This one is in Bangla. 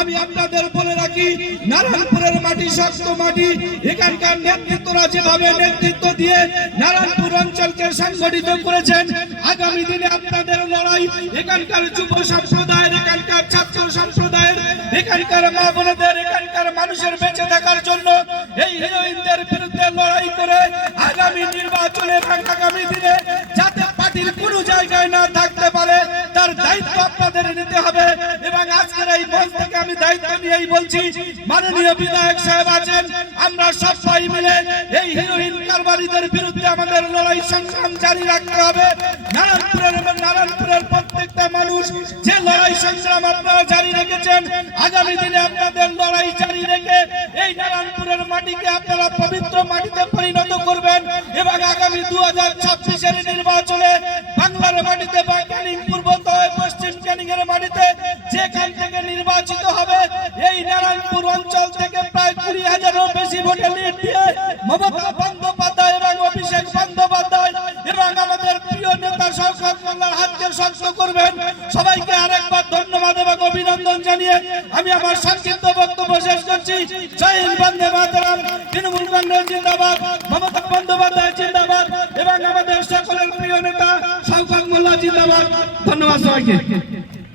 আমি আপনাদের বলে রাখি, নারায়ণপুরের মাটি শক্ত মাটি। এখানকার নেতৃত্বরা যেভাবে নেতৃত্ব দিয়ে নারায়ণপুর অঞ্চলকে সংগঠিত করেছেন, আগামী দিনে আপনাদের লড়াই এখানকার যুব সম্প্রদায়ের, এখানকার ছাত্র সম্প্রদায়ের, এখানকার মা বোনদের, এখানকার মানুষের বেঁচে থাকার জন্য এই হিরোইনদের বিরুদ্ধে লড়াই করে আগামী নির্বাচনে আগামী দিনে যাতে পার্টির কোনো জায়গায় না থাকতে পারে তার দায়িত্ব আপনাদের নিতে হবে। এবং আজকের এই মঞ্চ থেকে আমি দায়িত্ব নিয়েই বলছি, মাননীয় বিধায়ক সাহেব আছেন, আমরা সবাই মিলে এই হিরোইন কারবারিদের বিরুদ্ধে আমাদের লড়াই সংগ্রাম জারি রাখতে হবে। নারায়ণপুরের প্রত্যেকটা মানুষ যে লড়াই সংগ্রাম আপনারা জারি রেখেছেন, আগামী দিনে আপনাদের লড়াই জারি রেখে এই নারায়ণপুরের মাটিকে আপনারা পবিত্র মাটিতে পরিণত করবেন। এবং আগামী 2026-এর নির্বাচনে বাংলার মাটিতে বা ক্যানিং পূর্ব পশ্চিম ক্যানিং এর মাটিতে যেখান থেকে নির্বাচিত হবে, এই নারায়ণপুর অঞ্চল থেকে প্রায় 20,000-এরও বেশি ভোটে লিড দিয়ে মমতা বন্দ্যোপাধ্যায় এবং অভিষেক বন্দ্যোপাধ্যায় এবং আমাদের প্রিয় নেতা শওকত মোল্লার হাতকে শক্ত করবেন। সবাইকে আরেকবার ধন্যবাদ এবং অভিনন্দন জানিয়ে আমি আমার সংক্ষিপ্ত বক্তব্য শেষ করছি। জয় হিন্দ, বন্দে মাতরম। তৃণমূল কংগ্রেস জিন্দাবাদ, মমতা বন্দ্যোপাধ্যায় জিন্দাবাদ এবং আমাদের সকলের প্রিয় নেতা শওকত মোল্লা জিন্দাবাদ। ধন্যবাদ সবাইকে।